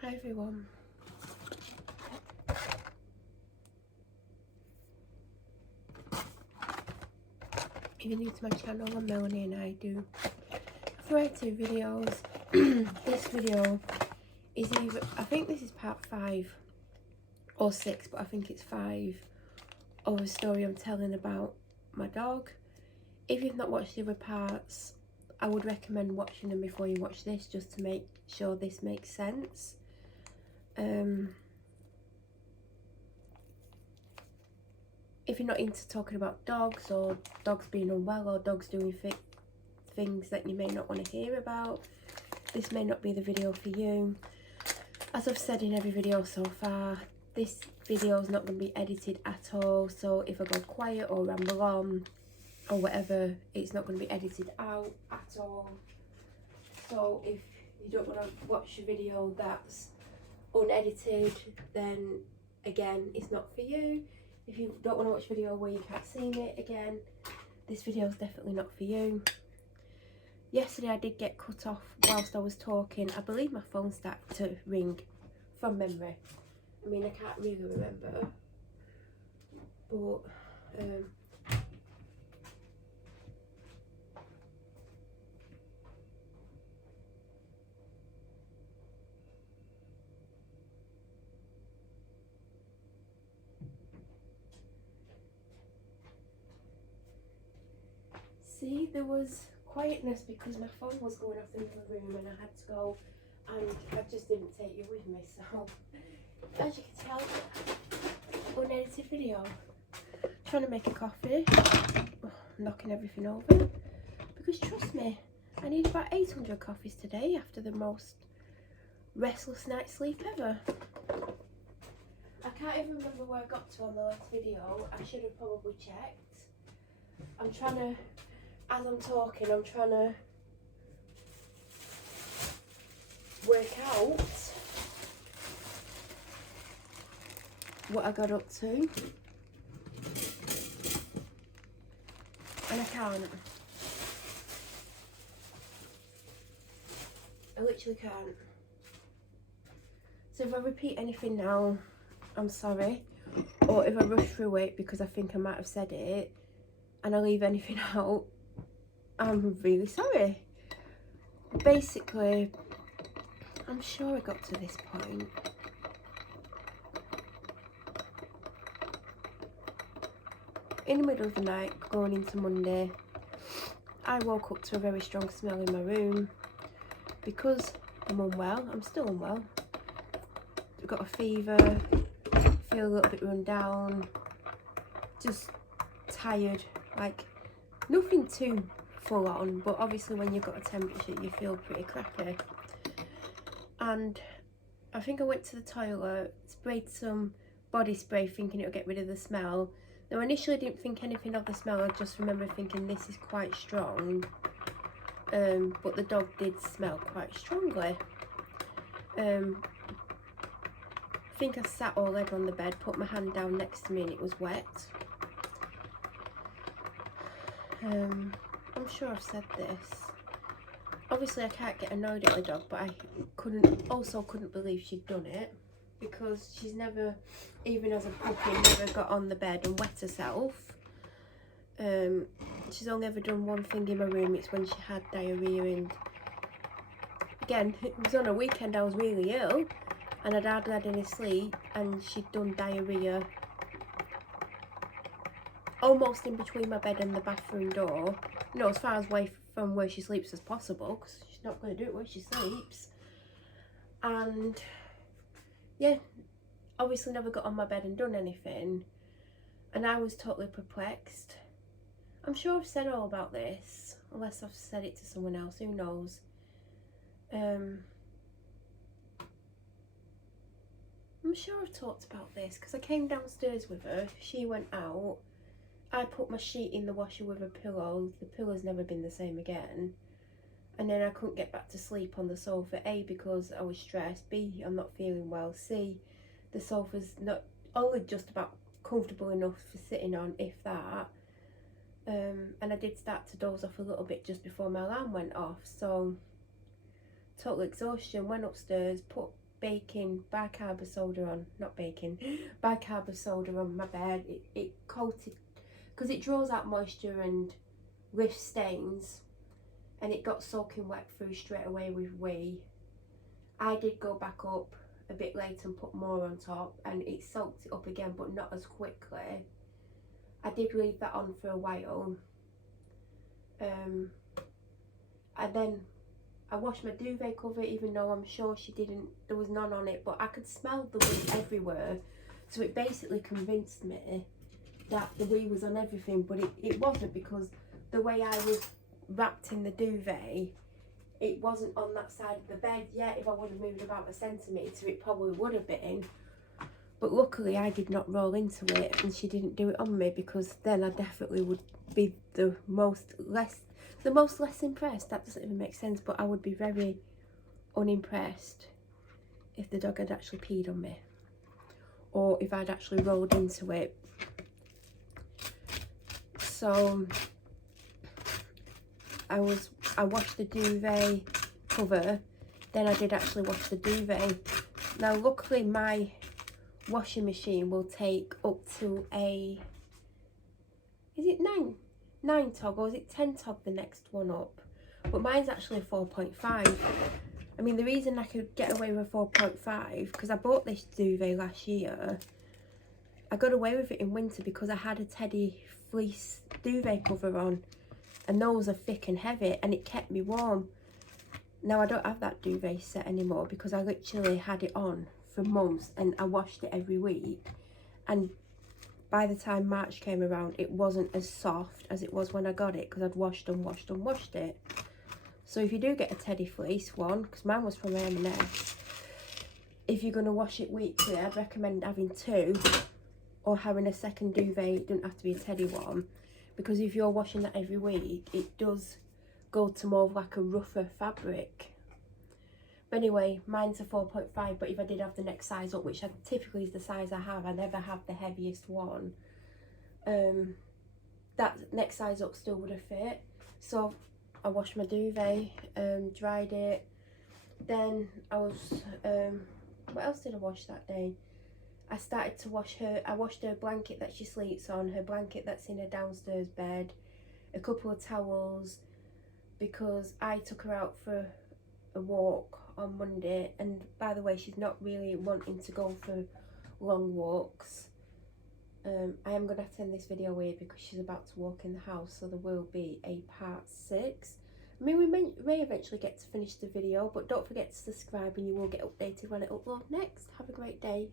Hi everyone. If you're new to my channel, I'm Melanie and I do a variety of videos. This video is either, I think this is part 5 or 6, but I think it's 5 of a story I'm telling about my dog. If you've not watched the other parts, I would recommend watching them before you watch this, just to make sure this makes sense. If you're not into talking about dogs, or dogs being unwell, or dogs doing things that you may not want to hear about, this may not be the video for you. As I've said in every video so far, this video is not going to be edited at all, so if I go quiet or ramble on or whatever, it's not going to be edited out at all. So if you don't want to watch a video that's unedited, then again, it's not for you. If you don't want to watch a video where you can't see me, again, this video is definitely not for you. Yesterday I did get cut off whilst I was talking. I believe my phone started to ring from memory. I mean, I can't really remember, but see, there was quietness because my phone was going off in the room and I had to go, and I just didn't take you with me. So as you can tell, unedited video. Trying to make a coffee, knocking everything over, because trust me, I need about 800 coffees today after the most restless night's sleep ever. I can't even remember where I got to on the last video. I should have probably checked. I'm trying to, as I'm talking, I'm trying to work out what I got up to, and I can't. I literally can't. So if I repeat anything now, I'm sorry, or if I rush through it because I think I might have said it and I leave anything out, I'm really sorry. Basically, I'm sure I got to this point. In the middle of the night, going into Monday, I woke up to a very strong smell in my room because I'm unwell. I'm still unwell. I've got a fever, feel a little bit run down, just tired, like nothing too full on, but obviously when you've got a temperature you feel pretty crappy. And I think I went to the toilet, sprayed some body spray thinking it would get rid of the smell. Now, initially I didn't think anything of the smell, I just remember thinking this is quite strong, but the dog did smell quite strongly. I think I sat all over on the bed, put my hand down next to me and it was wet. I'm sure I've said this. Obviously I can't get annoyed at the dog, but I couldn't believe she'd done it, because she's never, even as a puppy, never got on the bed and wet herself. She's only ever done one thing in my room. It's when she had diarrhea, and again, it was on a weekend. I was really ill and I'd hardly had any sleep, and she'd done diarrhea almost in between my bed and the bathroom door, you know, as far away from where she sleeps as possible, because she's not going to do it where she sleeps. And yeah, obviously never got on my bed and done anything, and I was totally perplexed. I'm sure I've said all about this, unless I've said it to someone else, who knows. I'm sure I've talked about this, because I came downstairs with her, she went out, I put my sheet in the washer with a pillow. The pillow's never been the same again. And then I couldn't get back to sleep on the sofa. A, because I was stressed. B, I'm not feeling well. C, the sofa's not only just about comfortable enough for sitting on, if that. And I did start to doze off a little bit just before my alarm went off. So, total exhaustion. Went upstairs, put baking bicarb of soda on, not baking, bicarb of soda on my bed. It coated, because it draws out moisture and lifts stains, and it got soaking wet through straight away with wee. I did go back up a bit later and put more on top, and it soaked it up again, but not as quickly. I did leave that on for a while, and then I washed my duvet cover, even though I'm sure she didn't, there was none on it, but I could smell the wee everywhere, so it basically convinced me that the wee was on everything, but it wasn't, because the way I was wrapped in the duvet, it wasn't on that side of the bed yet. If I would have moved about a centimetre, it probably would have been. But luckily I did not roll into it, and she didn't do it on me, because then I definitely would be the most less impressed. That doesn't even make sense, but I would be very unimpressed if the dog had actually peed on me, or if I'd actually rolled into it. So I washed the duvet cover, then I did actually wash the duvet. Now luckily my washing machine will take up to a, is it 9 tog, or is it 10 tog the next one up? But mine's actually 4.5. I mean, the reason I could get away with 4.5, because I bought this duvet last year. I got away with it in winter because I had a teddy fleece duvet cover on, and those are thick and heavy, and it kept me warm. Now I don't have that duvet set anymore, because I literally had it on for months and I washed it every week, and by the time March came around it wasn't as soft as it was when I got it, because I'd washed it. So if you do get a teddy fleece one, because mine was from M&S, if you're going to wash it weekly, I'd recommend having 2, or having a second duvet. It doesn't have to be a teddy one, because if you're washing that every week, it does go to more of like a rougher fabric. But anyway, mine's a 4.5, but if I did have the next size up, which typically is the size I have, I never have the heaviest one, that next size up still would have fit. So I washed my duvet, dried it, then I was, what else did I wash that day? I started to wash I washed her blanket that she sleeps on, her blanket that's in her downstairs bed, a couple of towels, because I took her out for a walk on Monday, and by the way, she's not really wanting to go for long walks. I am going to end this video here because she's about to walk in the house, so there will be a part 6. I mean, we may eventually get to finish the video, but don't forget to subscribe and you will get updated when it uploads next. Have a great day.